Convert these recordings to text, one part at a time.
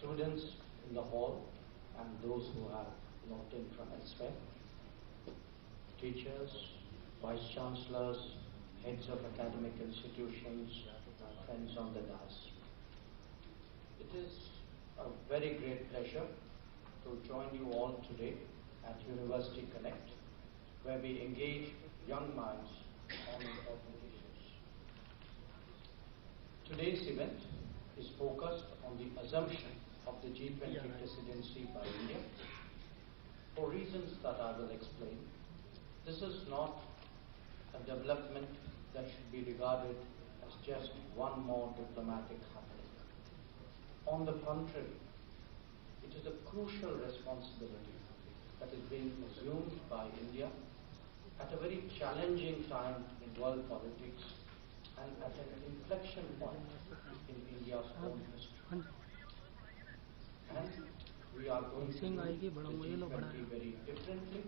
students in the hall and those who have logged in from elsewhere, teachers, vice chancellors, heads of academic institutions, friends on the dais. It is a very great pleasure to join you all today at University Connect, where we engage young minds on important issues. Today's event is focused on the assumption of the G20 presidency by India. For reasons that I will explain, this is not a development that should be regarded as just one more diplomatic happening. On the contrary, it is a crucial responsibility that is being assumed by India at a very challenging time in world politics and at an inflection point in India's own history. And we are going to do the G20 very differently,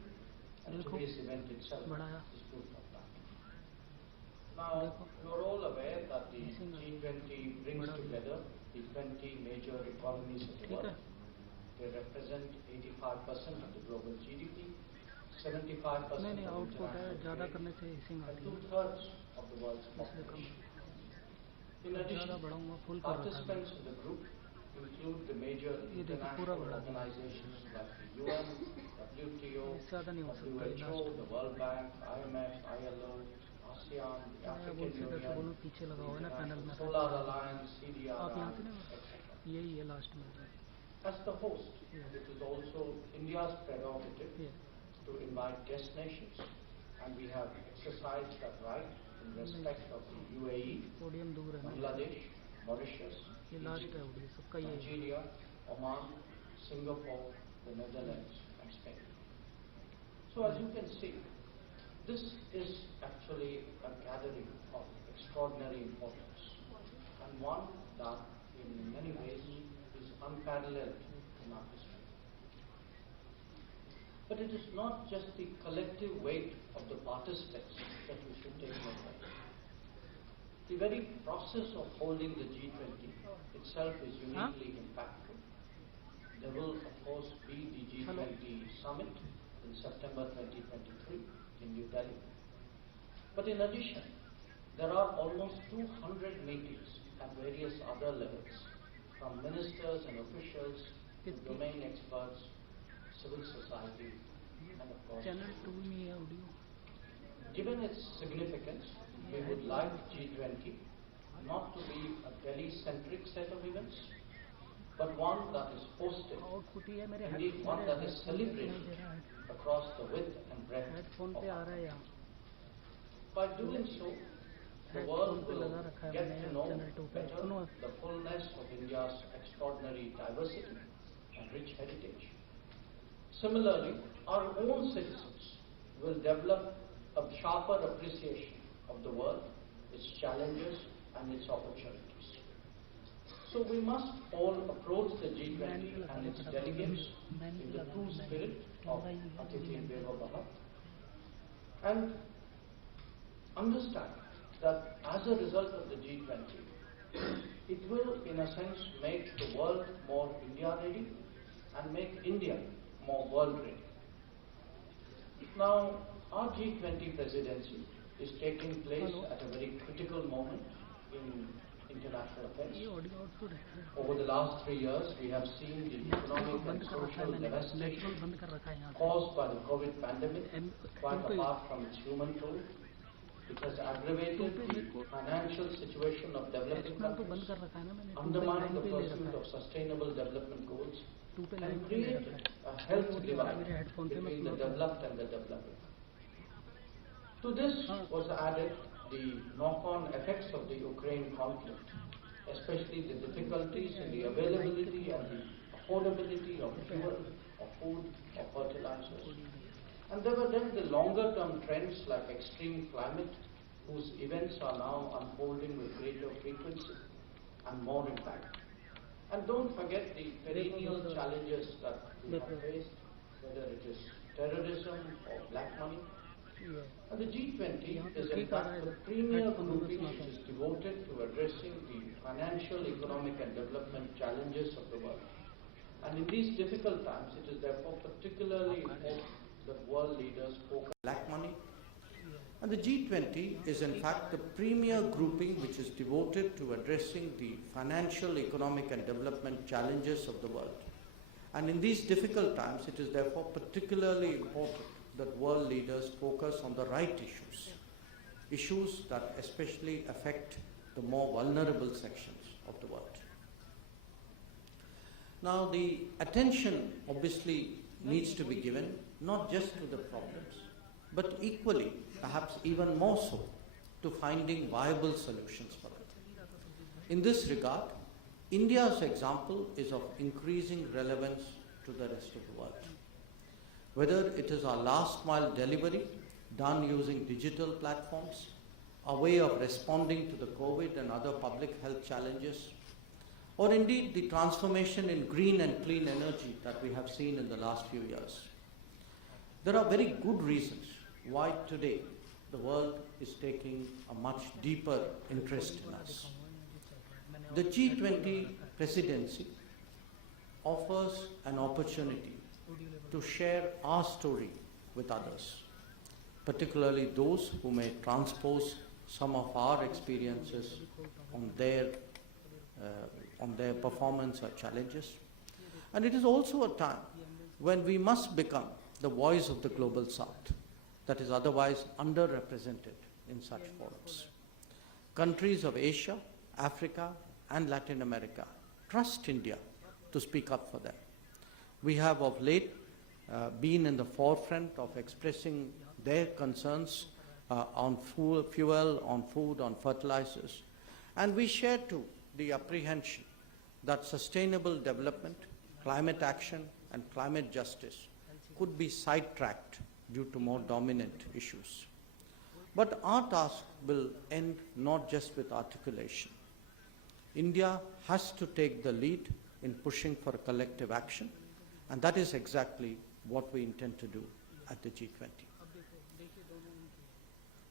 and today's event itself is proof of that. Now, you're all aware that the G20 brings together the 20 major economies of the world. They represent 85% of the global GDP, 75% of international trade, and two-thirds of the world's population. In addition, participants in the group include the major international organizations like the UN, WTO, WHO, the World Bank, IMF, ILO, ASEAN, the African Union, the International Solar Alliance, CDRI, etc. As the host, it is also India's prerogative to invite guest nations, and we have exercised that right in respect of the UAE, Bangladesh, Mauritius, Egypt, Nigeria, Oman, Singapore, the Netherlands, and Spain. So as you can see, this is actually a gathering of extraordinary importance, and one that in many ways is unparalleled in our history. But it is not just the collective weight of the participants that we should take note of. The very process of holding the G20 itself is uniquely impactful. There will, of course, be the G20 summit in September 2023 in New Delhi. But in addition, there are almost 200 meetings at various other levels, from ministers and officials to domain experts, civil society, and of course, given its significance, we would like G20 not to be a Delhi-centric set of events, but one that is hosted, indeed one that is celebrated across the width and breadth of our country. By doing so, the world will get to know better the fullness of India's extraordinary diversity and rich heritage. Similarly, our own citizens will develop a sharper appreciation of the world, its challenges, and its opportunities. So we must all approach the G20 and its delegates in the true spirit of Atithi Devo Bhava and understand that as a result of the G20, it will, in a sense, make the world more India-ready and make India more world-ready. Now, our G20 presidency is taking place at a very critical moment in international affairs. Over the last 3 years, we have seen the economic and social devastation caused by the COVID pandemic, quite apart from its human toll. It has aggravated the financial situation of developing countries, undermined the pursuit of sustainable development goals, and created a health divide between the developed and the developing. To this was added the knock-on effects of the Ukraine conflict, especially the difficulties in the availability and the affordability of fuel, of food, of fertilizers. And there were then the longer-term trends like extreme climate, whose events are now unfolding with greater frequency and more impact. And don't forget the perennial challenges that we have faced, whether it is terrorism or black money. And the G20 is in fact the premier grouping which is devoted to addressing the financial, economic and development challenges of the world. And in these difficult times, it is therefore particularly important that world leaders focus black money. And the G20 is in fact the premier grouping which is devoted to addressing the financial, economic and development challenges of the world. And in these difficult times, it is therefore particularly important that world leaders focus on the right issues that especially affect the more vulnerable sections of the world. Now, the attention obviously needs to be given not just to the problems, but equally, perhaps even more so, to finding viable solutions for it. In this regard, India's example is of increasing relevance to the rest of the world. Whether it is our last mile delivery done using digital platforms, a way of responding to the COVID and other public health challenges, or indeed the transformation in green and clean energy that we have seen in the last few years. There are very good reasons why today the world is taking a much deeper interest in us. The G20 Presidency offers an opportunity to share our story with others, particularly those who may transpose some of our experiences on their performance or challenges. And it is also a time when we must become the voice of the global South that is otherwise underrepresented in such forums. Countries of Asia, Africa, and Latin America trust India to speak up for them. We have of late been in the forefront of expressing their concerns on fuel, on food, on fertilizers. And we share too the apprehension that sustainable development, climate action, and climate justice could be sidetracked due to more dominant issues. But our task will end not just with articulation. India has to take the lead in pushing for collective action, and that is exactly what we intend to do at the G20.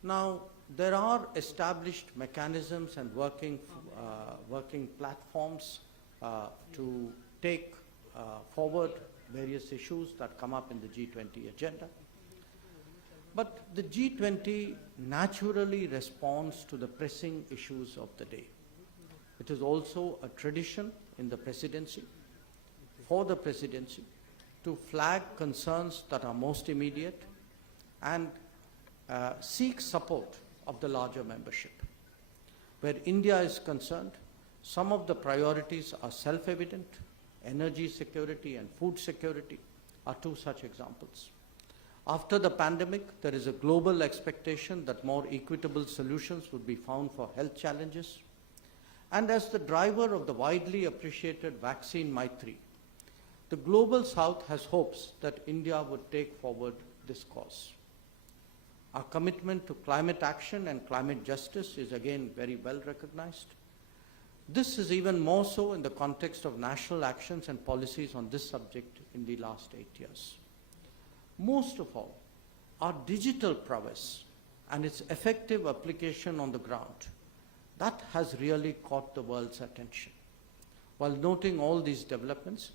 Now, there are established mechanisms and working platforms to take forward various issues that come up in the G20 agenda. But the G20 naturally responds to the pressing issues of the day. It is also a tradition in the presidency, for the presidency, to flag concerns that are most immediate and seek support of the larger membership. Where India is concerned, some of the priorities are self-evident. Energy security and food security are two such examples. After the pandemic, there is a global expectation that more equitable solutions would be found for health challenges. And as the driver of the widely appreciated vaccine Maitri, the global South has hopes that India would take forward this cause. Our commitment to climate action and climate justice is again very well recognized. This is even more so in the context of national actions and policies on this subject in the last 8 years. Most of all, our digital prowess and its effective application on the ground, that has really caught the world's attention. While noting all these developments,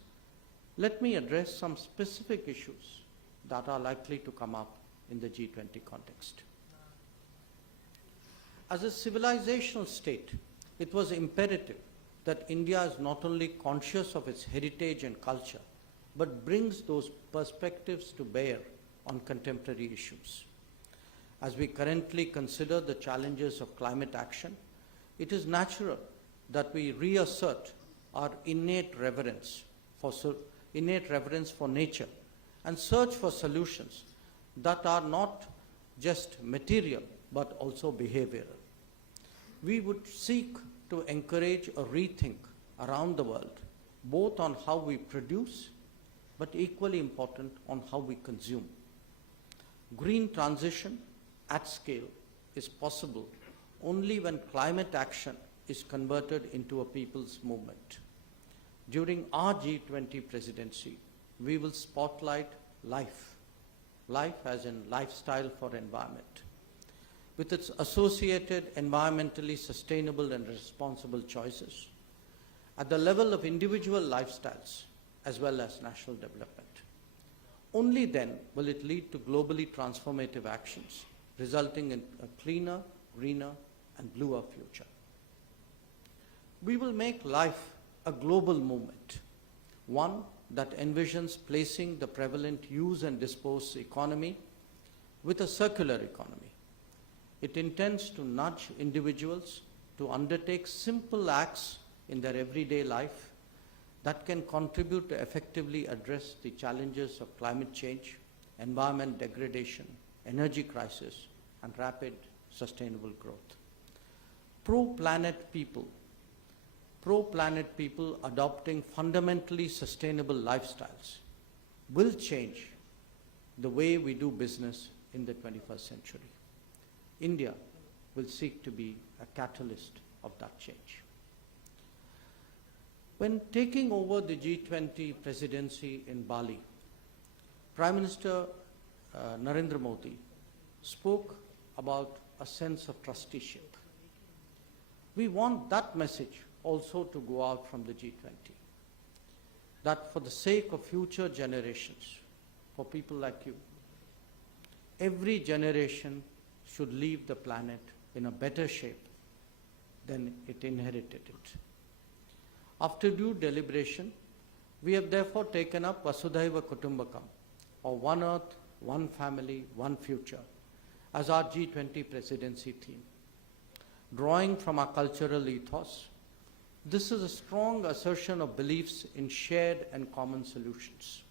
let me address some specific issues that are likely to come up in the G20 context. As a civilizational state, it was imperative that India is not only conscious of its heritage and culture, but brings those perspectives to bear on contemporary issues. As we currently consider the challenges of climate action, it is natural that we reassert our innate reverence for nature and search for solutions that are not just material but also behavioral. We would seek to encourage a rethink around the world, both on how we produce, but equally important, on how we consume. Green transition at scale is possible only when climate action is converted into a people's movement. During our G20 presidency, we will spotlight life as in lifestyle for environment, with its associated environmentally sustainable and responsible choices, at the level of individual lifestyles as well as national development. Only then will it lead to globally transformative actions, resulting in a cleaner, greener, and bluer future. We will make life a global movement, one that envisions placing the prevalent use and dispose economy with a circular economy. It intends to nudge individuals to undertake simple acts in their everyday life that can contribute to effectively address the challenges of climate change, environment degradation, energy crisis, and rapid sustainable growth. Pro-planet people adopting fundamentally sustainable lifestyles will change the way we do business in the 21st century. India will seek to be a catalyst of that change. When taking over the G20 presidency in Bali, Prime Minister Narendra Modi spoke about a sense of trusteeship. We want that message also to go out from the G20, that for the sake of future generations, for people like you, every generation should leave the planet in a better shape than it inherited it. After due deliberation, we have therefore taken up Vasudhaiva Kutumbakam, or One Earth, One Family, One Future, as our G20 presidency theme. Drawing from our cultural ethos, this is a strong assertion of beliefs in shared and common solutions.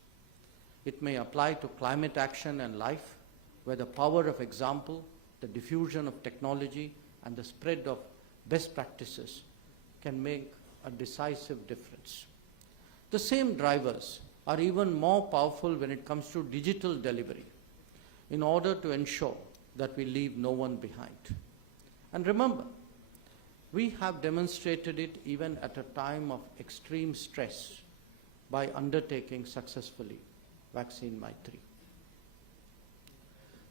It may apply to climate action and life, where the power of example, the diffusion of technology, and the spread of best practices can make a decisive difference. The same drivers are even more powerful when it comes to digital delivery, in order to ensure that we leave no one behind. And remember, we have demonstrated it even at a time of extreme stress by undertaking successfully Vaccine Maitri.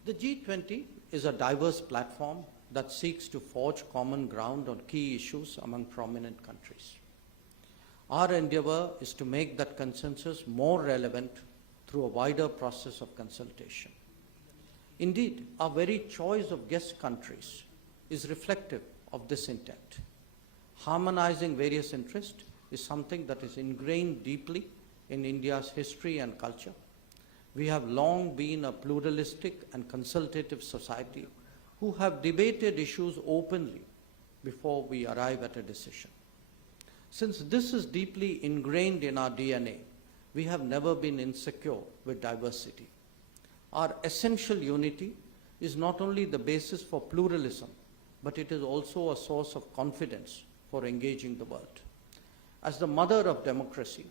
The G20 is a diverse platform that seeks to forge common ground on key issues among prominent countries. Our endeavor is to make that consensus more relevant through a wider process of consultation. Indeed, our very choice of guest countries is reflective of this intent. Harmonizing various interests is something that is ingrained deeply in India's history and culture. We have long been a pluralistic and consultative society who have debated issues openly before we arrive at a decision. Since this is deeply ingrained in our DNA, we have never been insecure with diversity. Our essential unity is not only the basis for pluralism, but it is also a source of confidence for engaging the world. As the mother of democracy,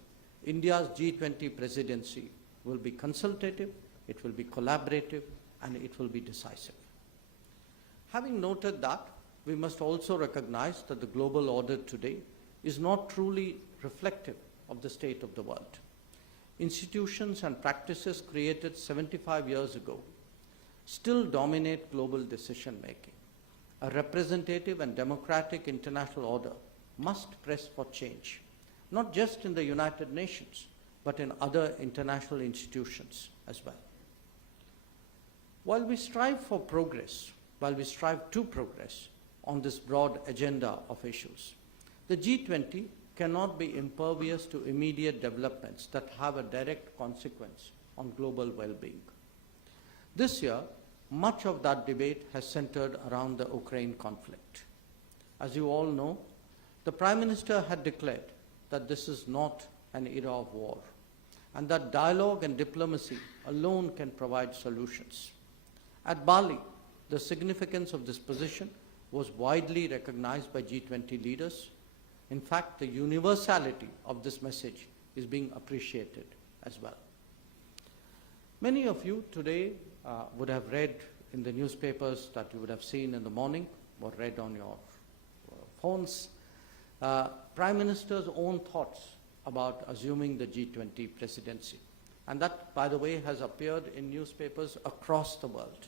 India's G20 presidency will be consultative, it will be collaborative, and it will be decisive. Having noted that, we must also recognize that the global order today is not truly reflective of the state of the world. Institutions and practices created 75 years ago still dominate global decision-making. A representative and democratic international order must press for change, not just in the United Nations, but in other international institutions as well. While we strive to progress on this broad agenda of issues, the G20 cannot be impervious to immediate developments that have a direct consequence on global well-being. This year, much of that debate has centered around the Ukraine conflict. As you all know, the Prime Minister had declared that this is not an era of war, and that dialogue and diplomacy alone can provide solutions. At Bali, the significance of this position was widely recognized by G20 leaders. In fact, the universality of this message is being appreciated as well. Many of you today would have read in the newspapers that you would have seen in the morning or read on your phones, Prime Minister's own thoughts about assuming the G20 presidency. And that, by the way, has appeared in newspapers across the world.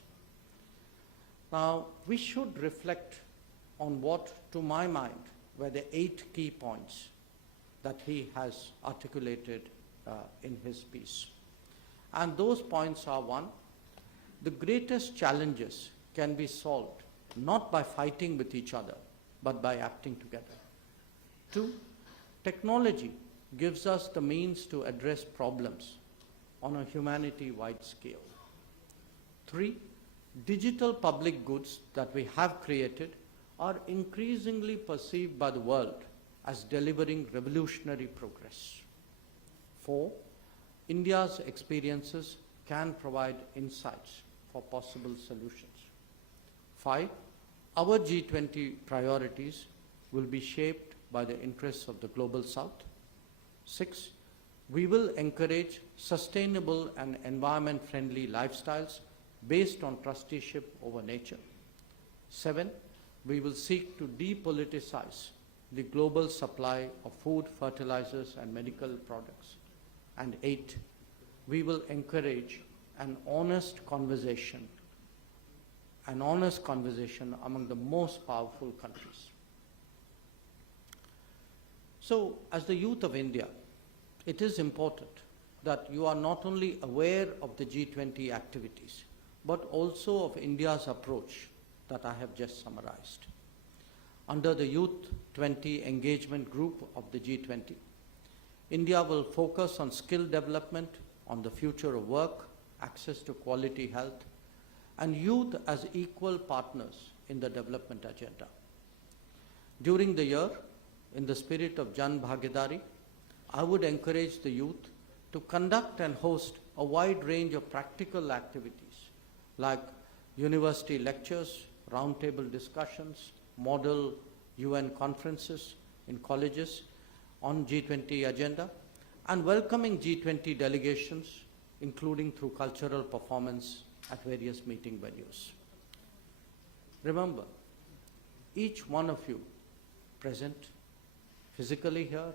Now, we should reflect on what, to my mind, were the 8 key points that he has articulated in his piece. And those points are: one, the greatest challenges can be solved not by fighting with each other, but by acting together. Two, technology gives us the means to address problems on a humanity-wide scale. Three, digital public goods that we have created are increasingly perceived by the world as delivering revolutionary progress. Four, India's experiences can provide insights for possible solutions. Five, our G20 priorities will be shaped by the interests of the global South. Six, we will encourage sustainable and environment-friendly lifestyles based on trusteeship over nature. Seven, we will seek to depoliticize the global supply of food, fertilizers, and medical products. And eight, we will encourage an honest conversation among the most powerful countries. So, as the youth of India, it is important that you are not only aware of the G20 activities, but also of India's approach that I have just summarized. Under the Youth 20 Engagement Group of the G20, India will focus on skill development, on the future of work, access to quality health, and youth as equal partners in the development agenda. During the year, in the spirit of Jan Bhagidari, I would encourage the youth to conduct and host a wide range of practical activities like university lectures, roundtable discussions, model UN conferences in colleges on G20 agenda, and welcoming G20 delegations, including through cultural performance at various meeting venues. Remember, each one of you present physically here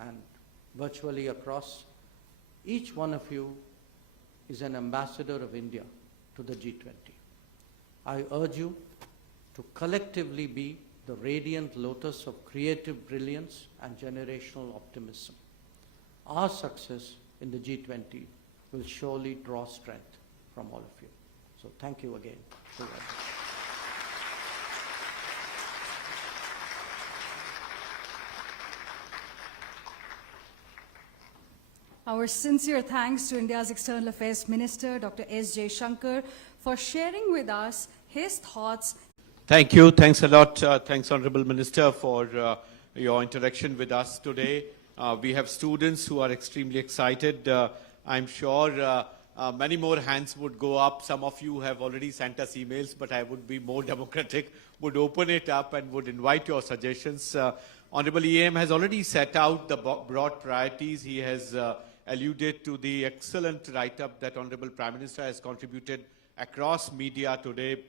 and virtually across, each one of you is an ambassador of India to the G20. I urge you to collectively be the radiant lotus of creative brilliance and generational optimism. Our success in the G20 will surely draw strength from all of you. So thank you again. Our sincere thanks to India's External Affairs Minister, Dr. S. Jaishankar, for sharing with us his thoughts. Thank you. Thanks a lot. Thanks, Honorable Minister, for your interaction with us today. We have students who are extremely excited. I'm sure many more hands would go up. Some of you have already sent us emails, but I would be more democratic, would open it up and would invite your suggestions. Honorable EM has already set out the broad priorities. He has alluded to the excellent write-up that Honorable Prime Minister has contributed across media today.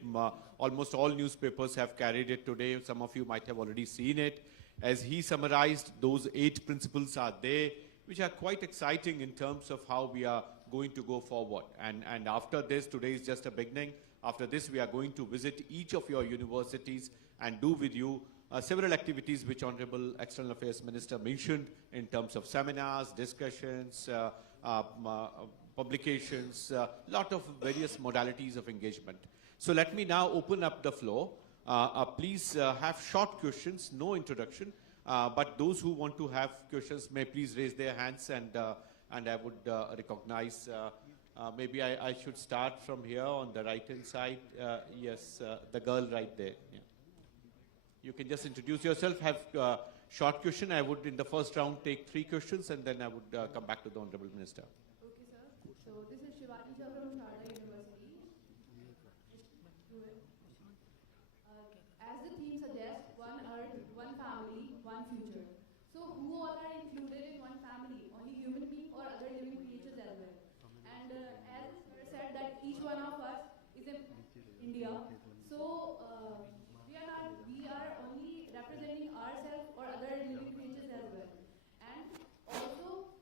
Almost all newspapers have carried it today. Some of you might have already seen it. As he summarized, those 8 principles are there, which are quite exciting in terms of how we are going to go forward. And after this, today is just a beginning. After this, we are going to visit each of your universities and do with you several activities which Honorable External Affairs Minister mentioned in terms of seminars, discussions, publications, a lot of various modalities of engagement. So let me now open up the floor. Please have short questions, no introduction, but those who want to have questions may please raise their hands, and I would recognize. Maybe I should start from here on the right-hand side. Yes, the girl right there. Yeah. You can just introduce yourself, have short question. I would, in the first round, take 3 questions, and then I would come back to the Honorable Minister. Okay, sir. So this is Shivani Sir from Sharda University. As the theme suggests, one earth, one family, one future. So who all are included in one family? Only human beings or other living creatures as well? And as Sir said that each one of us is in India. So we are only representing ourselves or other living creatures as well. And also,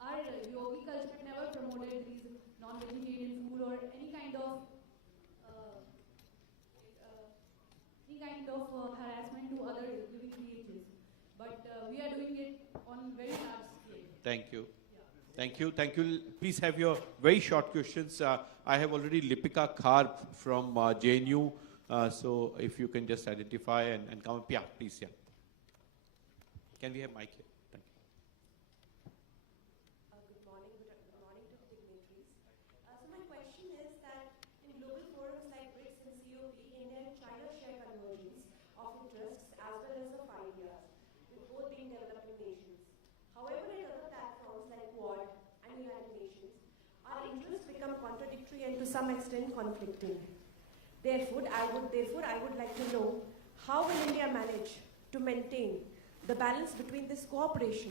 our yogi culture never promoted these non-vegetarian food or any kind of harassment to other living creatures. But we are doing it on very large scale. Thank you. Yeah. Thank you. Thank you. Please have your very short questions. I have already Lipika Khar from JNU. So if you can just identify and come up. Yeah, please. Yeah. Can we have mic here? Thank you. Good morning to the dignitaries. So my question is that in global forums like BRICS and COP, India and China share convergence of interests as well as of ideas, with both being developing nations. However, at other platforms like Quad and United Nations, our interests become contradictory and to some extent conflicting. Therefore, I would like to know how will India manage to maintain the balance between this cooperation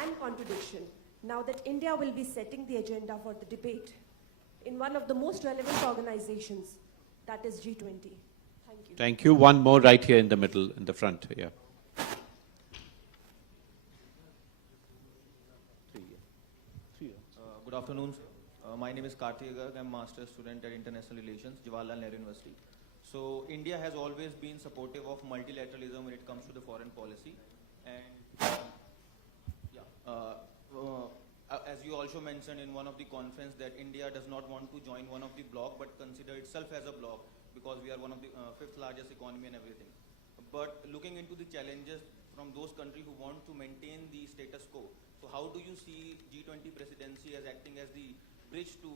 and contradiction now that India will be setting the agenda for the debate in one of the most relevant organizations, that is G20. Thank you. Thank you. One more right here in the middle, in the front. Yeah. Good afternoon. My name is Karthik Garg. I'm a master's student at International Relations, Jawaharlal Nehru University. So India has always been supportive of multilateralism when it comes to the foreign policy. And as you also mentioned in one of the conference that India does not want to join one of the bloc but consider itself as a bloc because we are one of the fifth largest economy and everything. But looking into the challenges from those countries who want to maintain the status quo, so how do you see G20 presidency as acting as the bridge to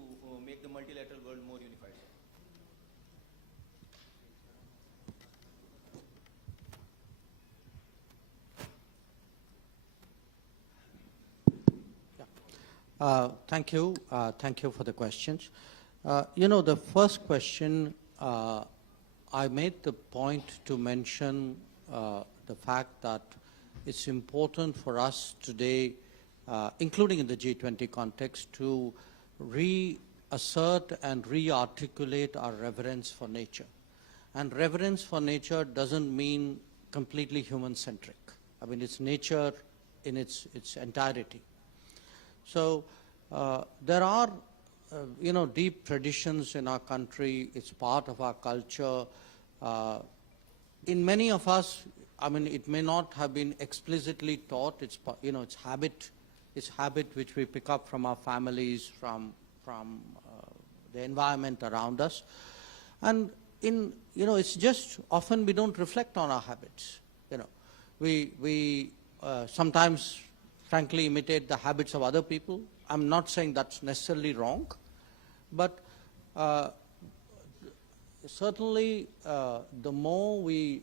make the multilateral world more unified? Thank you. Thank you for the questions. The first question, I made the point to mention the fact that it's important for us today, including in the G20 context, to reassert and re-articulate our reverence for nature. And reverence for nature doesn't mean completely human-centric. I mean, it's nature in its entirety. So there are, deep traditions in our country. It's part of our culture. In many of us, I mean, it may not have been explicitly taught. It's habit. It's habit which we pick up from our families, from the environment around us, and it's just often we don't reflect on our habits. We sometimes, frankly, imitate the habits of other people. I'm not saying that's necessarily wrong, but certainly the more we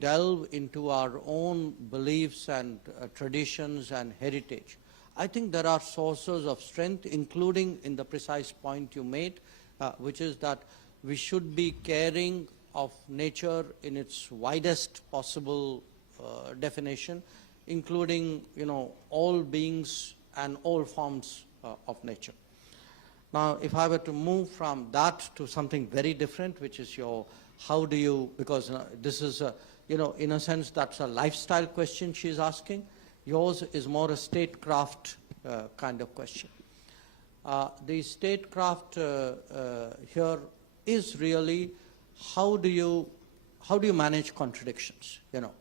delve into our own beliefs and traditions and heritage, I think there are sources of strength, including in the precise point you made, which is that we should be caring of nature in its widest possible definition, including, all beings and all forms of nature. Now, if I were to move from that to something very different, which is how do you, because this is, in a sense, that's a lifestyle question she's asking. Yours is more a statecraft kind of question. The statecraft here is really how do you manage contradictions?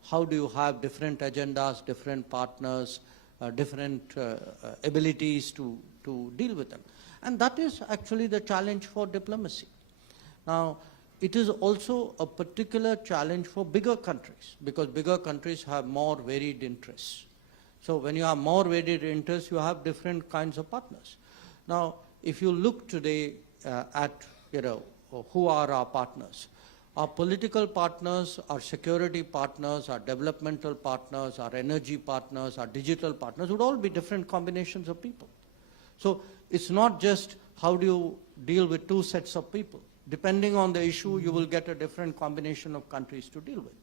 How do you have different agendas, different partners, different abilities to deal with them? And that is actually the challenge for diplomacy. Now, it is also a particular challenge for bigger countries, because bigger countries have more varied interests. So when you have more varied interests, you have different kinds of partners. Now, if you look today at, who are our partners? Our political partners, our security partners, our developmental partners, our energy partners, our digital partners would all be different combinations of people. So it's not just how do you deal with two sets of people. Depending on the issue, you will get a different combination of countries to deal with.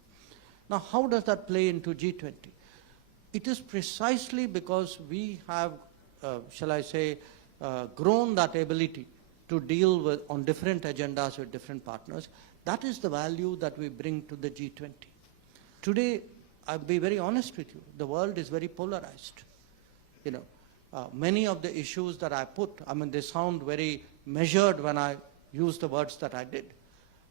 Now, how does that play into G20? It is precisely because we have, grown that ability to deal with on different agendas with different partners. That is the value that we bring to the G20. Today, I'll be very honest with you, the world is very polarized. Many of the issues that I put, they sound very measured when I use the words that I did.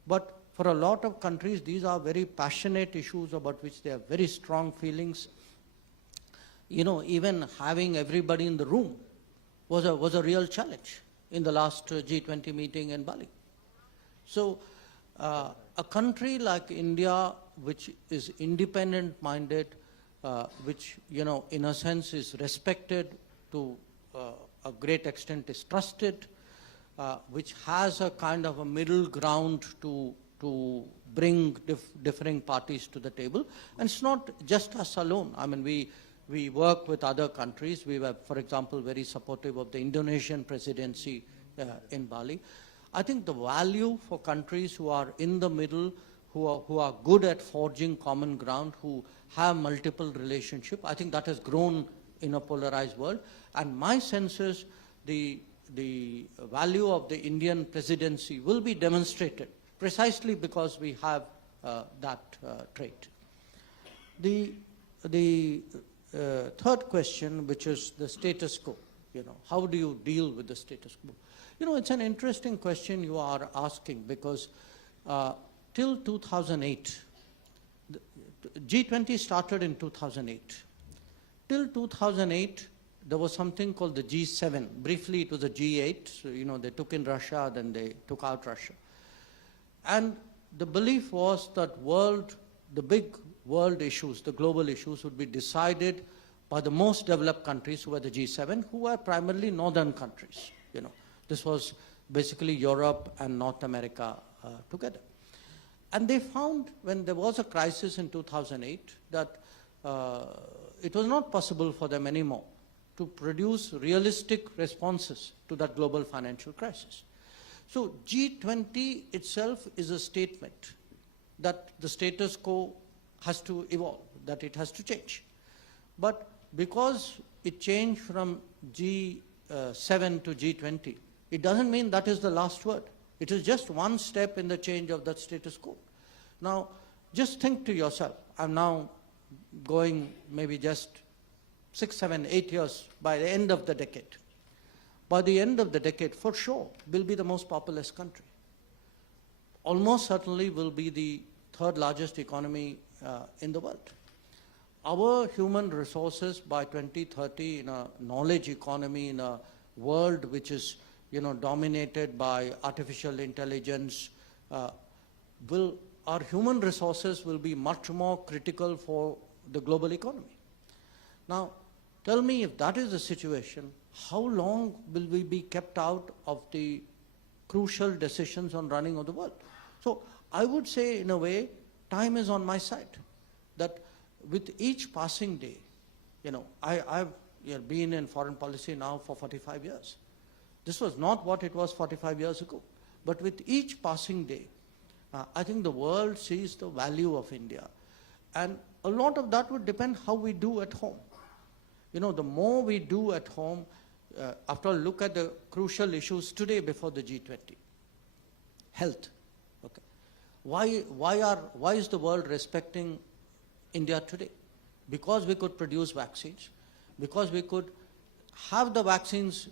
But for a lot of countries, these are very passionate issues about which they have very strong feelings. Even having everybody in the room was a real challenge in the last G20 meeting in Bali. So a country like India, which is independent-minded, which, in a sense is respected to a great extent, is trusted, which has a kind of a middle ground to bring differing parties to the table. And it's not just us alone. I mean, we work with other countries. We were, for example, very supportive of the Indonesian presidency in Bali. I think the value for countries who are in the middle, who are good at forging common ground, who have multiple relationships, I think that has grown in a polarized world. And my sense is the value of the Indian presidency will be demonstrated precisely because we have that trait. The third question, which is the status quo, how do you deal with the status quo? It's an interesting question you are asking because till 2008, G20 started in 2008. Till 2008, there was something called the G7. Briefly, it was the G8. So, they took in Russia, then they took out Russia. And the belief was that the big world issues, the global issues, would be decided by the most developed countries who were the G7, who were primarily northern countries. This was basically Europe and North America together. And they found when there was a crisis in 2008 that it was not possible for them anymore to produce realistic responses to that global financial crisis. So G20 itself is a statement that the status quo has to evolve, that it has to change. But because it changed from G7 to G20, it doesn't mean that is the last word. It is just one step in the change of that status quo. Now, just think to yourself, I'm now going maybe just 6, 7, 8 years by the end of the decade. By the end of the decade, for sure, we'll be the most populous country. Almost certainly will be the third largest economy in the world. Our human resources by 2030 in a knowledge economy, in a world which is dominated by artificial intelligence, our human resources will be much more critical for the global economy. Now, tell me, if that is the situation, how long will we be kept out of the crucial decisions on running of the world? So I would say, in a way, time is on my side. That with each passing day, I've been in foreign policy now for 45 years. This was not what it was 45 years ago. But with each passing day, I think the world sees the value of India. And a lot of that would depend how we do at home. The more we do at home, after all, look at the crucial issues today before the G20. Health. Okay. Why is the world respecting India today? Because we could produce vaccines, because we could have the vaccines,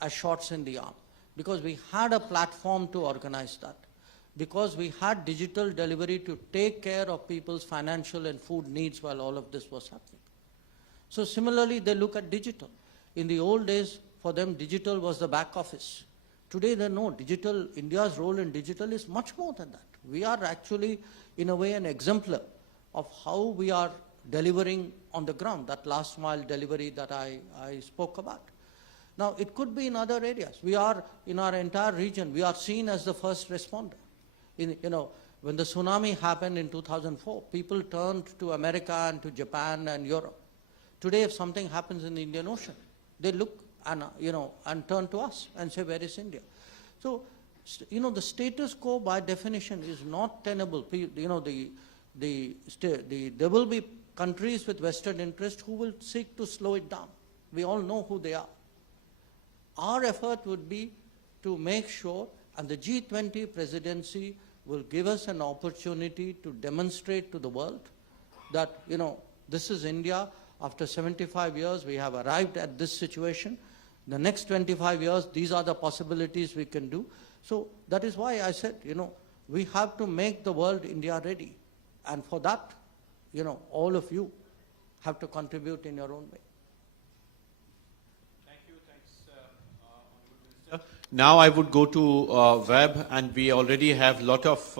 as shots in the arm, because we had a platform to organize that, because we had digital delivery to take care of people's financial and food needs while all of this was happening. So similarly, they look at digital. In the old days, for them, digital was the back office. Today, they know India's role in digital is much more than that. We are actually, in a way, an exemplar of how we are delivering on the ground, that last mile delivery that I spoke about. Now, it could be in other areas. We are, in our entire region, we are seen as the first responder. When the tsunami happened in 2004, people turned to America and to Japan and Europe. Today, if something happens in the Indian Ocean, they look and turn to us and say, where is India? So, the status quo by definition is not tenable. There will be countries with vested interest who will seek to slow it down. We all know who they are. Our effort would be to make sure, and the G20 presidency will give us an opportunity to demonstrate to the world that, this is India. After 75 years, we have arrived at this situation. The next 25 years, these are the possibilities we can do. So that is why I said, we have to make the world India ready. And for that, all of you have to contribute in your own way. Thank you. Thanks. Now I would go to web, and we already have a lot of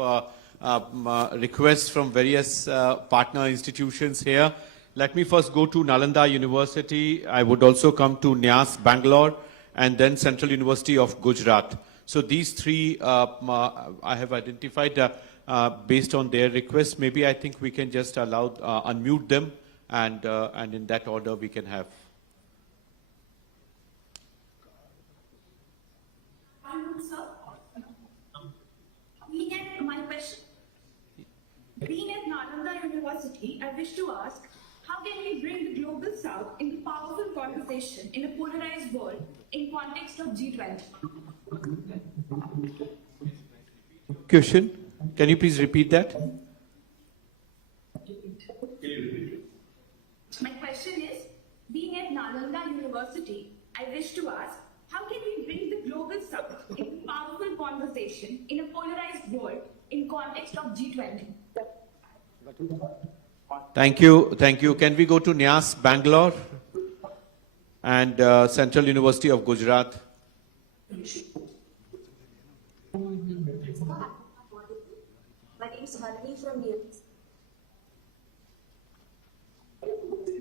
requests from various partner institutions here. Let me first go to Nalanda University. I would also come to NIAS Bangalore, and then Central University of Gujarat. So these three I have identified based on their requests. Maybe I think we can just allow unmute them, and in that order we can have. My question. Being at Nalanda University, I wish to ask, how can we bring the global south into powerful conversation in a polarized world in context of G20? Question? Can you please repeat that? My question is, being at Nalanda University, I wish to ask, how can we bring the global south into powerful conversation in a polarized world in context of G20? Thank you. Thank you. Can we go to NIAS Bangalore and Central University of Gujarat? My name is Harini from NIAS.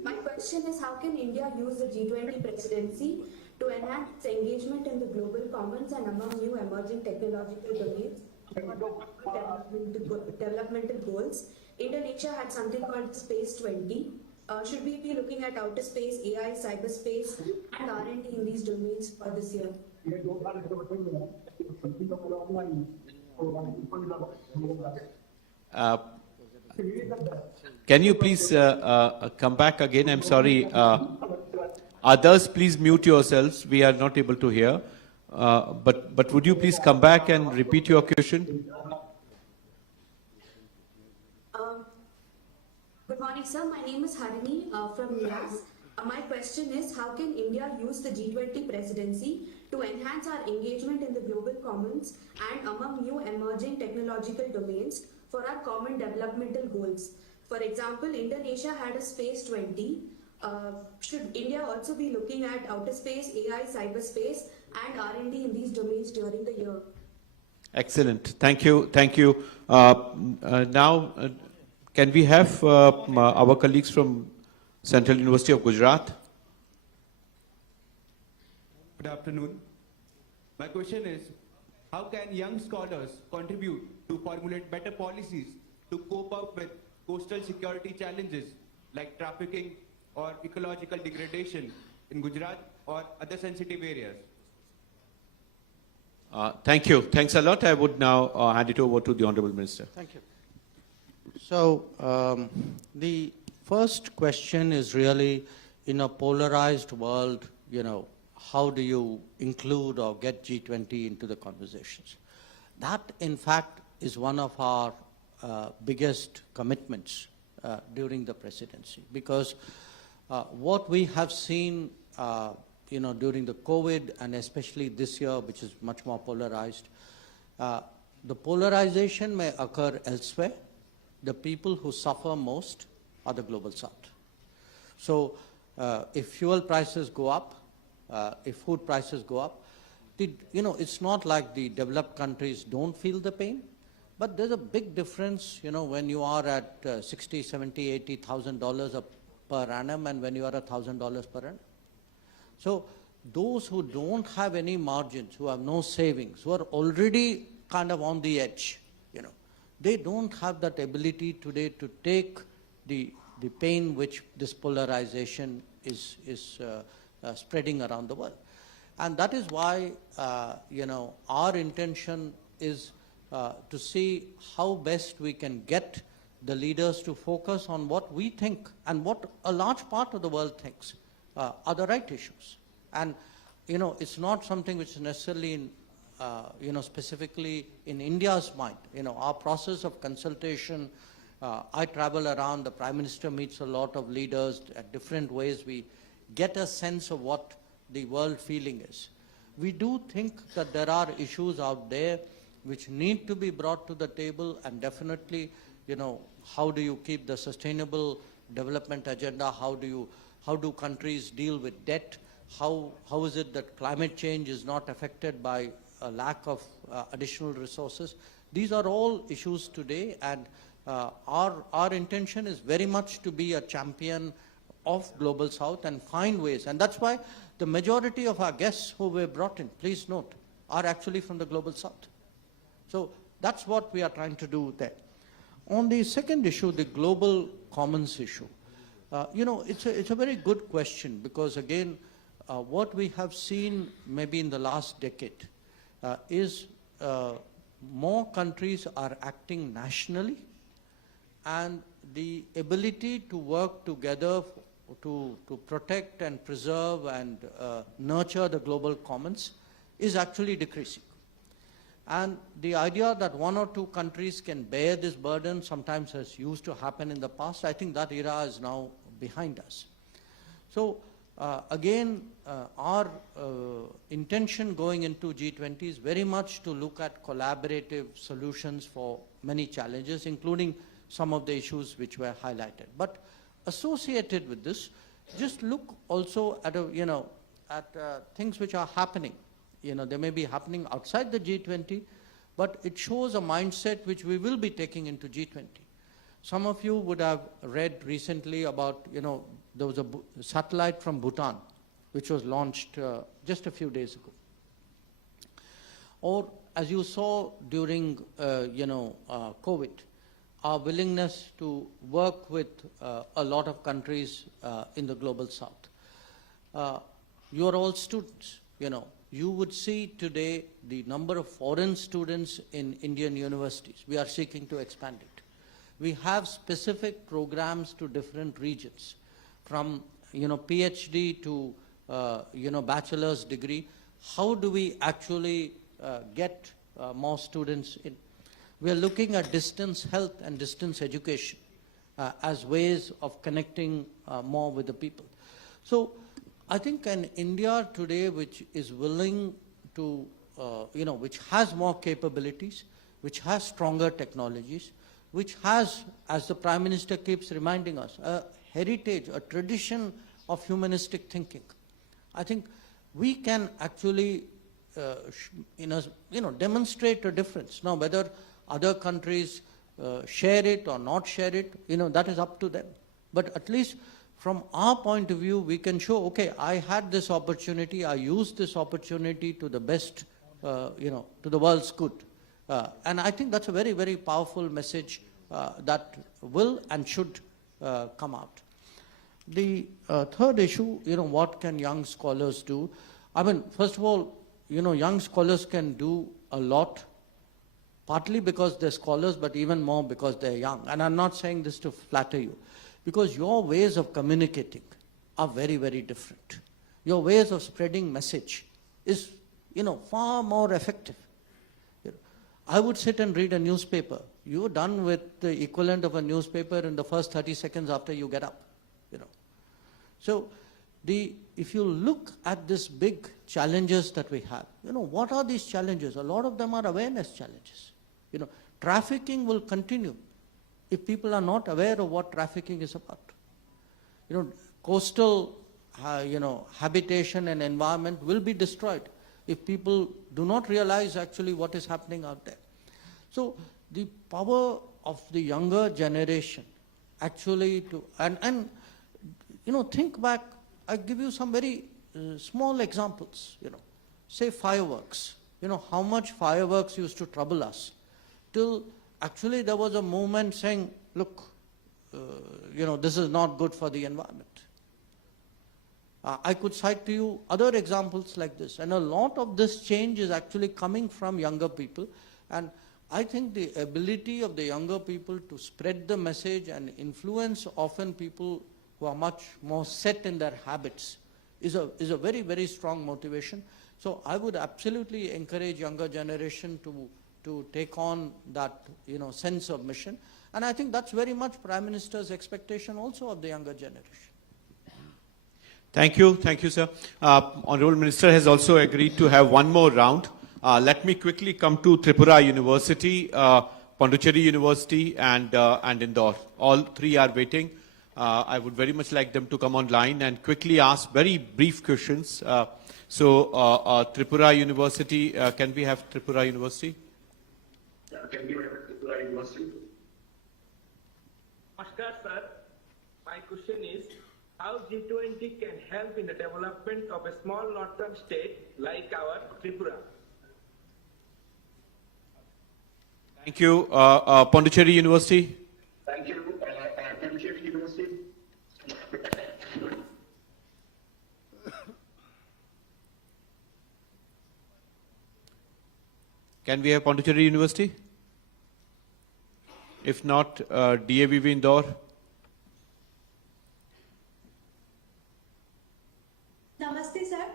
My question is, how can India use the G20 presidency to enhance its engagement in the global commons and among new emerging technological domains for developmental goals? Indonesia had something called Space 20. Should we be looking at outer space, AI, cyberspace, and R&D in these domains for this year? Can you please come back again? I'm sorry. Others, please mute yourselves. We are not able to hear. But would you please come back and repeat your question? Good morning, sir. My name is Harini from NIAS. My question is, how can India use the G20 presidency to enhance our engagement in the global commons and among new emerging technological domains for our common developmental goals? For example, Indonesia had a Space 20. Should India also be looking at outer space, AI, cyberspace, and R&D in these domains during the year? Excellent. Thank you. Thank you. Now, can we have our colleagues from Central University of Gujarat? Good afternoon. My question is, how can young scholars contribute to formulate better policies to cope up with coastal security challenges like trafficking or ecological degradation in Gujarat or other sensitive areas? Thank you. Thanks a lot. I would now hand it over to the Honorable Minister. Thank you. So the first question is really, in a polarized world, how do you include or get G20 into the conversations? That, in fact, is one of our biggest commitments during the presidency, because what we have seen during the COVID, and especially this year, which is much more polarized, the polarization may occur elsewhere. The people who suffer most are the global south. So if fuel prices go up, if food prices go up, it's not like the developed countries don't feel the pain, but there's a big difference, when you are at $60, $70, $80,000 per annum and when you are $1,000 per annum. So those who don't have any margins, who have no savings, who are already kind of on the edge, they don't have that ability today to take the pain which this polarization is spreading around the world. And that is why, our intention is to see how best we can get the leaders to focus on what we think and what a large part of the world thinks are the right issues. And, it's not something which is necessarily in specifically in India's mind. Our process of consultation, I travel around, the Prime Minister meets a lot of leaders at different ways. We get a sense of what the world feeling is. We do think that there are issues out there which need to be brought to the table, and definitely, how do you keep the sustainable development agenda? How do countries deal with debt? how is it that climate change is not affected by a lack of additional resources? These are all issues today, and our intention is very much to be a champion of Global South and find ways. And that's why the majority of our guests who were brought in, please note, are actually from the Global South. So that's what we are trying to do there. On the second issue, the global commons issue, it's a very good question, because again, what we have seen maybe in the last decade is more countries are acting nationally, and the ability to work together to protect and preserve and nurture the global commons is actually decreasing. And the idea that one or two countries can bear this burden sometimes has used to happen in the past. I think that era is now behind us. So again, our intention going into G20 is very much to look at collaborative solutions for many challenges, including some of the issues which were highlighted. But associated with this, just look also at things which are happening. They may be happening outside the G20, but it shows a mindset which we will be taking into G20. Some of you would have read recently about, there was a satellite from Bhutan, which was launched just a few days ago. Or as you saw during, COVID, our willingness to work with a lot of countries in the Global South. You are all students, You would see today the number of foreign students in Indian universities. We are seeking to expand it. We have specific programs to different regions, from PhD to bachelor's degree. How do we actually get more students in? We are looking at distance health and distance education as ways of connecting more with the people. So I think an India today which is willing to, which has more capabilities, which has stronger technologies, which has, as the Prime Minister keeps reminding us, a heritage, a tradition of humanistic thinking. I think we can actually, demonstrate a difference. Now, whether other countries share it or not share it, that is up to them. But at least from our point of view, we can show, okay, I had this opportunity, I used this opportunity to the best, to the world's good. And I think that's a very, very powerful message that will and should come out. The third issue, what can young scholars do? I mean, first of all, young scholars can do a lot, partly because they're scholars, but even more because they're young. And I'm not saying this to flatter you, because your ways of communicating are very, very different. Your ways of spreading message is, far more effective. I would sit and read a newspaper. You're done with the equivalent of a newspaper in the first 30 seconds after you get up, So if you look at these big challenges that we have, what are these challenges? A lot of them are awareness challenges. Trafficking will continue if people are not aware of what trafficking is about. Coastal, habitation and environment will be destroyed if people do not realize actually what is happening out there. So the power of the younger generation actually to, and think back, I give you some very small examples, say fireworks. How much fireworks used to trouble us, till actually there was a movement saying, look, this is not good for the environment. I could cite to you other examples like this, and a lot of this change is actually coming from younger people, and I think the ability of the younger people to spread the message and influence often people who are much more set in their habits is a very, very strong motivation. So I would absolutely encourage younger generation to take on that sense of mission, and I think that's very much Prime Minister's expectation also of the younger generation. Thank you, sir. Honorable Minister has also agreed to have one more round. Let me quickly come to Tripura University, Pondicherry University, and Indore. All three are waiting. I would very much like them to come online and quickly ask very brief questions. Tripura University, can we have Tripura University? Can we have Tripura University? Namaskar, sir. My question is, how G20 can help in the development of a small northern state like our Tripura? Thank you. Pondicherry University. Thank you. Pondicherry University. Can we have Pondicherry University? If not, DAVV Indore. Namaste, sir.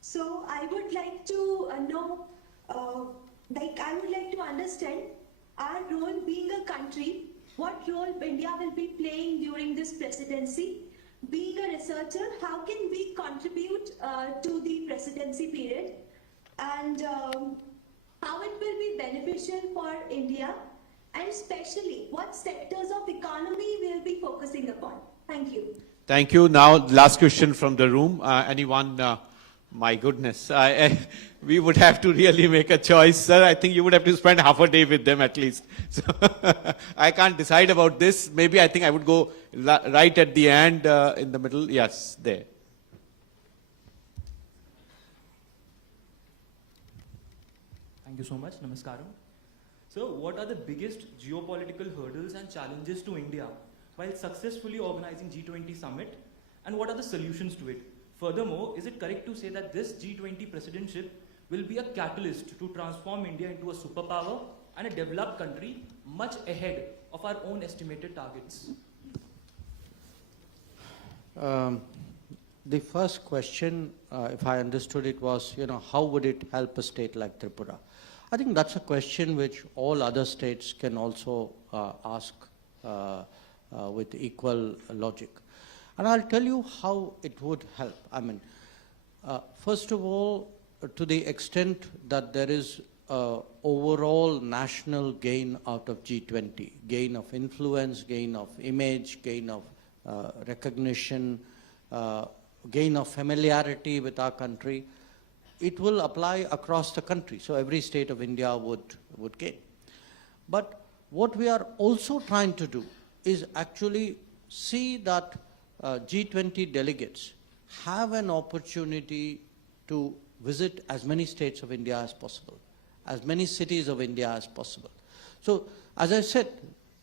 So I would like to know, I would like to understand our role being a country, what role India will be playing during this presidency. Being a researcher, how can we contribute to the presidency period, and how it will be beneficial for India, and especially what sectors of economy we'll be focusing upon. Thank you. Thank you. Now, last question from the room. Anyone? My goodness. We would have to really make a choice, sir. I think you would have to spend half a day with them at least. So I can't decide about this. Maybe I think I would go right at the end, in the middle. Yes, there. Thank you so much. Namaskaram. So, what are the biggest geopolitical hurdles and challenges to India while successfully organizing G20 summit, and what are the solutions to it? Furthermore, is it correct to say that this G20 presidentship will be a catalyst to transform India into a superpower and a developed country much ahead of our own estimated targets? The first question, if I understood it, was, how would it help a state like Tripura? I think that's a question which all other states can also ask with equal logic. And I'll tell you how it would help. I mean, first of all, to the extent that there is overall national gain out of G20, gain of influence, gain of image, gain of recognition, gain of familiarity with our country, it will apply across the country. So every state of India would gain. But what we are also trying to do is actually see that G20 delegates have an opportunity to visit as many states of India as possible, as many cities of India as possible. So, as I said,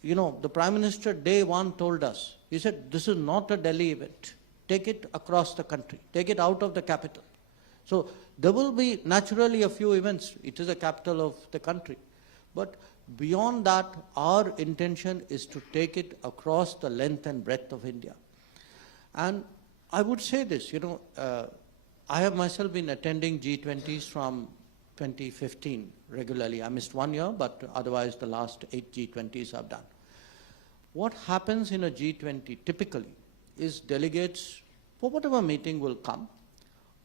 the Prime Minister day one told us, he said, this is not a Delhi event. Take it across the country. Take it out of the capital. So, there will be naturally a few events. It is the capital of the country. But beyond that, our intention is to take it across the length and breadth of India. And I would say this, I have myself been attending G20s from 2015 regularly. I missed 1 year, but otherwise the last 8 G20s I've done. What happens in a G20 typically is delegates, for whatever meeting will come,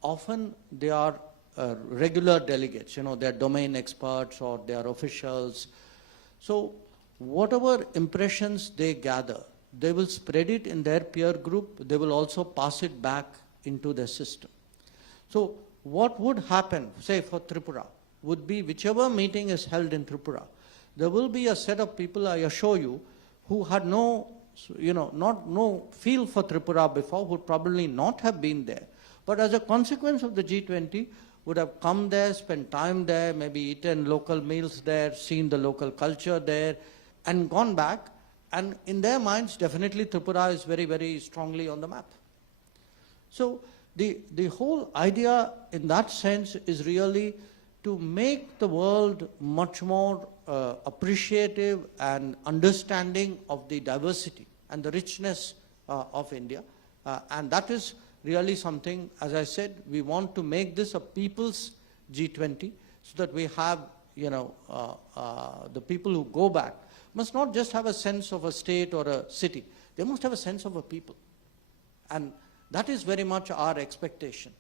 often they are regular delegates, they're domain experts or they are officials. So whatever impressions they gather, they will spread it in their peer group. They will also pass it back into the system. So what would happen, say for Tripura, would be whichever meeting is held in Tripura, there will be a set of people, I assure you, who had no feel for Tripura before, would probably not have been there. But as a consequence of the G20, would have come there, spent time there, maybe eaten local meals there, seen the local culture there, and gone back. And in their minds, definitely Tripura is very, very strongly on the map. So the whole idea in that sense is really to make the world much more appreciative and understanding of the diversity and the richness of India. And that is really something, as I said, we want to make this a people's G20 so that we have, the people who go back must not just have a sense of a state or a city. They must have a sense of a people. And that is very much our expectation.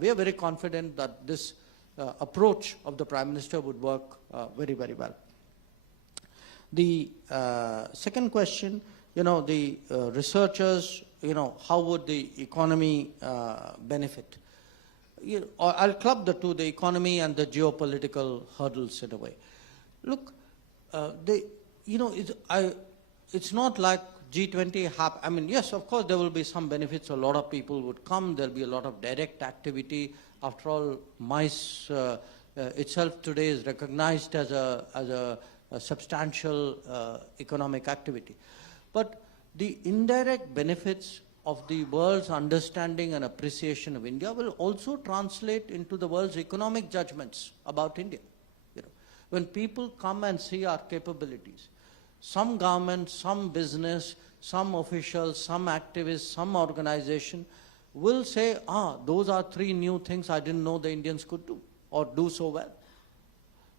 We are very confident that this approach of the Prime Minister would work very, very well. The second question, the researchers, how would the economy benefit? Or I'll club the two, the economy and the geopolitical hurdles in a way. Look, it's not like G20 I mean, yes, of course, there will be some benefits. A lot of people would come. There'll be a lot of direct activity. After all, MICE itself today is recognized as a substantial economic activity. But the indirect benefits of the world's understanding and appreciation of India will also translate into the world's economic judgments about India. When people come and see our capabilities, some government, some business, some officials, some activists, some organization will say, those are 3 new things I didn't know the Indians could do or do so well.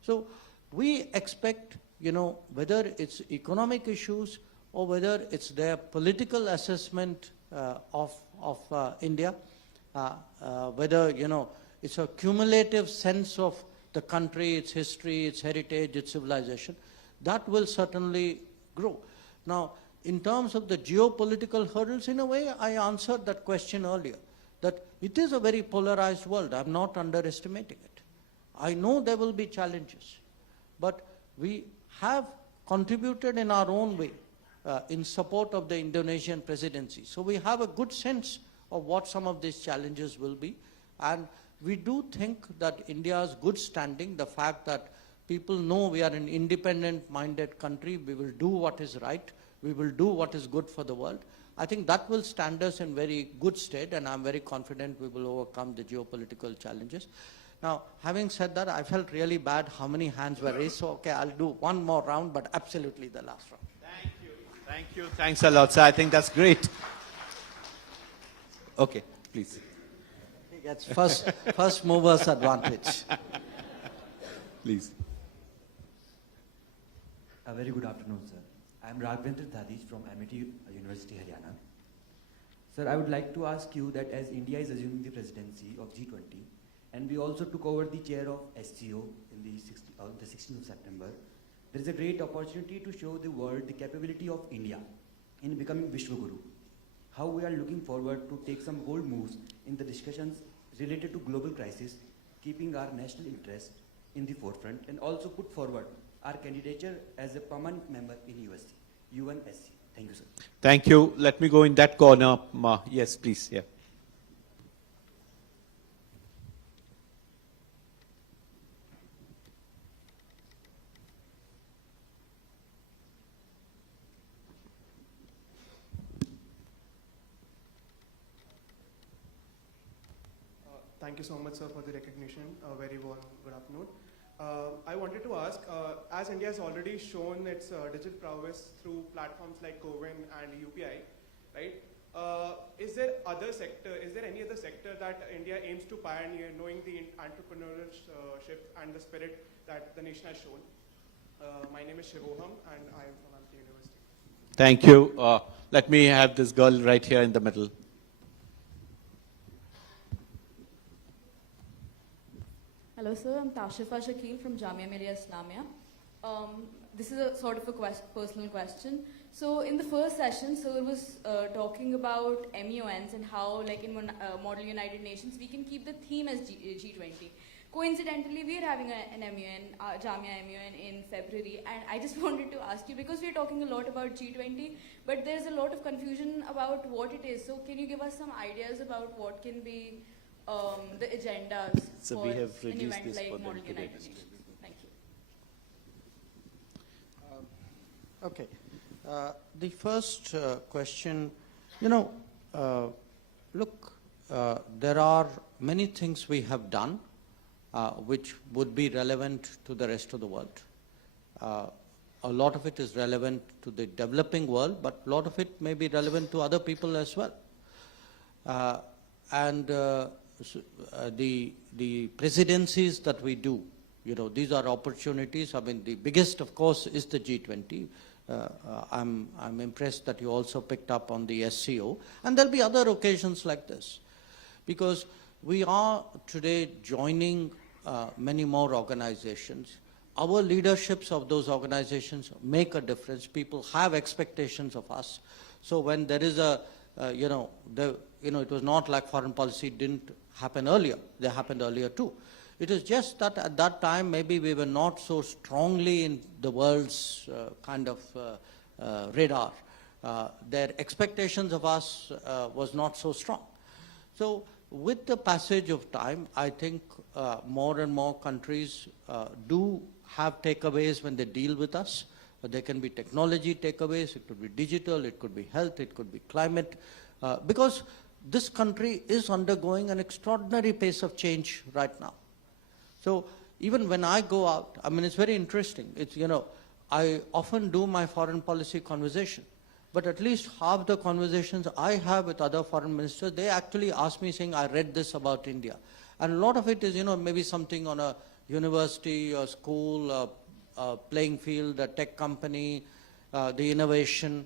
So we expect, whether it's economic issues or whether it's their political assessment of India, whether, it's a cumulative sense of the country, its history, its heritage, its civilization, that will certainly grow. Now, in terms of the geopolitical hurdles, in a way, I answered that question earlier, that it is a very polarized world. I'm not underestimating it. I know there will be challenges, but we have contributed in our own way in support of the Indonesian presidency. So we have a good sense of what some of these challenges will be. And we do think that India's good standing, the fact that people know we are an independent-minded country, we will do what is right, we will do what is good for the world. I think that will stand us in very good stead, and I'm very confident we will overcome the geopolitical challenges. Now, having said that, I felt really bad how many hands were raised, so okay, I'll do one more round, but absolutely the last round. Thank you. Thank you. Thanks a lot, sir. I think that's great. Okay, please. He gets first mover's advantage. Please. A very good afternoon, sir. I am Raghavendra Dhadish from Amity University, Haryana. Sir, I would like to ask you that as India is assuming the presidency of G20, and we also took over the chair of SCO in the 16th of September, there is a great opportunity to show the world the capability of India in becoming Vishwaguru. How we are looking forward to take some bold moves in the discussions related to global crisis, keeping our national interest in the forefront, and also put forward our candidature as a permanent member in UNSC. Thank you, sir. Thank you. Let me go in that corner. Yes, please. Yeah. Thank you so much, sir, for the recognition. Very warm good afternoon. I wanted to ask, as India has already shown its digital prowess through platforms like CoWIN and UPI, right? Is there any other sector that India aims to pioneer, knowing the entrepreneurship and the spirit that the nation has shown? My name is Shivoham, and I am from Amity University. Thank you. Let me have this girl right here in the middle. Hello, sir. I'm Tashifa Shakil from Jamia Millia Islamia. This is a sort of a personal question. So, in the first session, sir was talking about MUNs and how, like in Model United Nations, we can keep the theme as G20. Coincidentally, we are having an MUN, Jamia MUN in February, and I just wanted to ask you, because we are talking a lot about G20, but there's a lot of confusion about what it is. So, can you give us some ideas about what can be the agendas for an event like Model United Nations? Thank you. Okay. The first question, look, there are many things we have done which would be relevant to the rest of the world. A lot of it is relevant to the developing world, but a lot of it may be relevant to other people as well. The presidencies that we do, these are opportunities. I mean, the biggest, of course, is the G20. I'm impressed that you also picked up on the SCO. And there'll be other occasions like this. Because we are today joining many more organizations. our leaderships of those organizations make a difference. People have expectations of us. So when there is a, it was not like foreign policy didn't happen earlier. They happened earlier too. It is just that at that time maybe we were not so strongly in the world's radar. Their expectations of us was not so strong. So with the passage of time, I think more and more countries do have takeaways when they deal with us. There can be technology takeaways, it could be digital, it could be health, it could be climate, because this country is undergoing an extraordinary pace of change right now. So even when I go out, I mean, it's very interesting. It's, I often do my foreign policy conversation, but at least half the conversations I have with other foreign ministers, they actually ask me saying, I read this about India. And a lot of it is, maybe something on a university or school, playing field, a tech company, the innovation.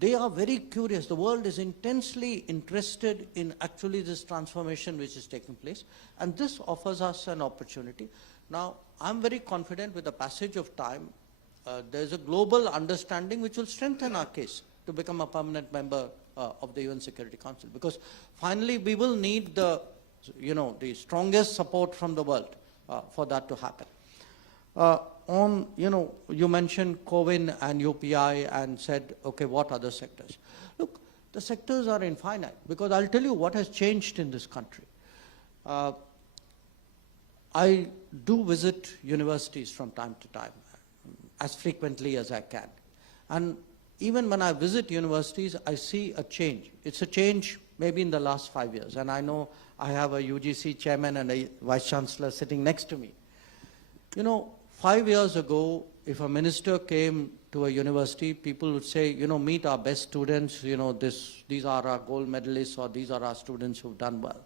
They are very curious. The world is intensely interested in actually this transformation which is taking place. And this offers us an opportunity. Now, I'm very confident with the passage of time, there's a global understanding which will strengthen our case to become a permanent member of the UN Security Council. Because finally, we will need the strongest support from the world for that to happen. You mentioned COVID and UPI and said, okay, what other sectors? Look, the sectors are infinite, because I'll tell you what has changed in this country. I do visit universities from time to time, as frequently as I can. And even when I visit universities, I see a change. It's a change maybe in the last 5 years. And I know I have a UGC chairman and a vice chancellor sitting next to me. 5 years ago, if a minister came to a university, people would say, meet our best students, these are our gold medalists, or these are our students who've done well.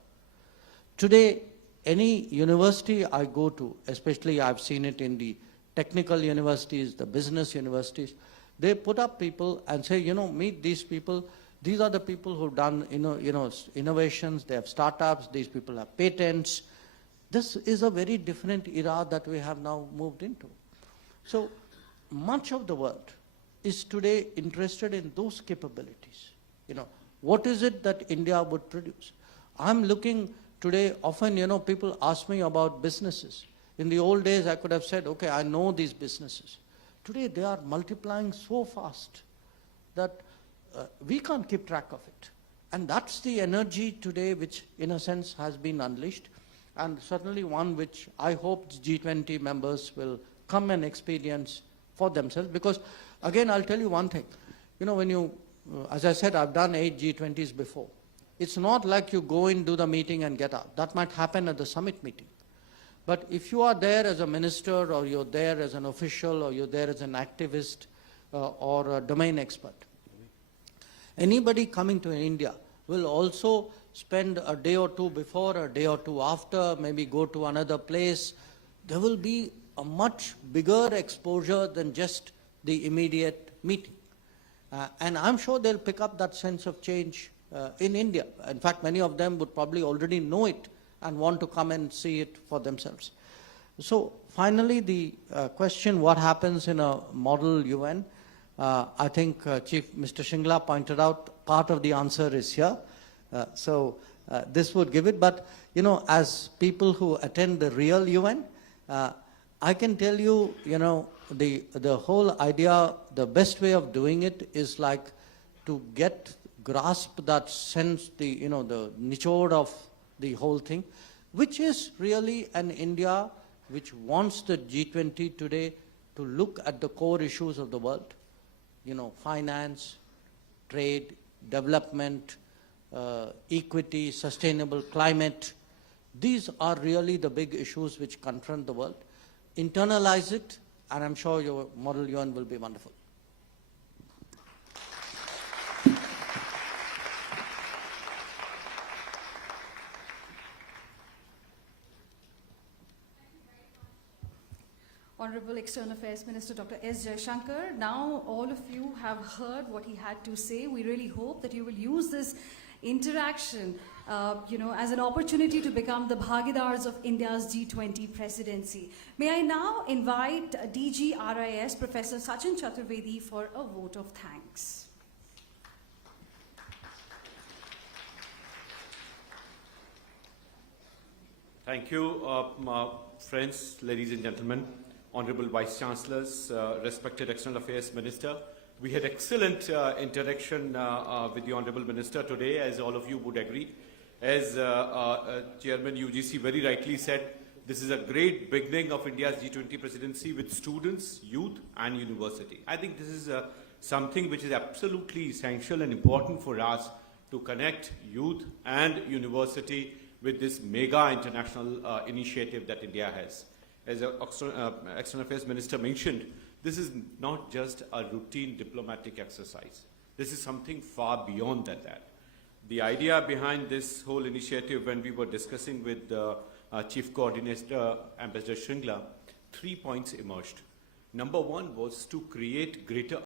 Today, any university I go to, especially I've seen it in the technical universities, the business universities, they put up people and say, meet these people. These are the people who've done, innovations, they have startups, these people have patents. This is a very different era that we have now moved into. So much of the world is today interested in those capabilities. What is it that India would produce? I'm looking today, often, people ask me about businesses. In the old days, I could have said, okay, I know these businesses. Today, they are multiplying so fast that we can't keep track of it. And that's the energy today which, in a sense, has been unleashed. And certainly one which I hope G20 members will come and experience for themselves. Because, again, I'll tell you one thing. When you, as I said, I've done 8 G20s before. It's not like you go in, do the meeting and get out. That might happen at the summit meeting. But if you are there as a minister, or you're there as an official, or you're there as an activist, or a domain expert, anybody coming to India will also spend a day or two before, a day or two after, maybe go to another place. There will be a much bigger exposure than just the immediate meeting. And I'm sure they'll pick up that sense of change in India. In fact, many of them would probably already know it and want to come and see it for themselves. So finally, the question, what happens in a model UN? I think Chief Mr. Shingla pointed out part of the answer is here. This would give it. But, as people who attend the real UN, I can tell you, the whole idea, the best way of doing it is like to grasp that sense, the nichod of the whole thing, which is really an India which wants the G20 today to look at the core issues of the world, finance, trade, development, equity, sustainable climate. These are really the big issues which confront the world. Internalize it, and I'm sure your model UN will be wonderful. Honorable External Affairs Minister Dr. S. Jaishankar, now all of you have heard what he had to say. We really hope that you will use this interaction, as an opportunity to become the Bhagidars of India's G20 presidency. May I now invite DG RIS, Professor Sachin Chaturvedi, for a vote of thanks. Thank you, friends, ladies and gentlemen, Honorable Vice Chancellors, respected External Affairs Minister. We had excellent interaction with the Honorable Minister today, as all of you would agree. As Chairman UGC very rightly said, this is a great beginning of India's G20 presidency with students, youth and university. I think this is something which is absolutely essential and important for us to connect youth and university with this mega international initiative that India has. As the External Affairs Minister mentioned, this is not just a routine diplomatic exercise. This is something far beyond that. The idea behind this whole initiative, when we were discussing with the Chief Coordinator, Ambassador Shringla, 3 points emerged. Number one was to create greater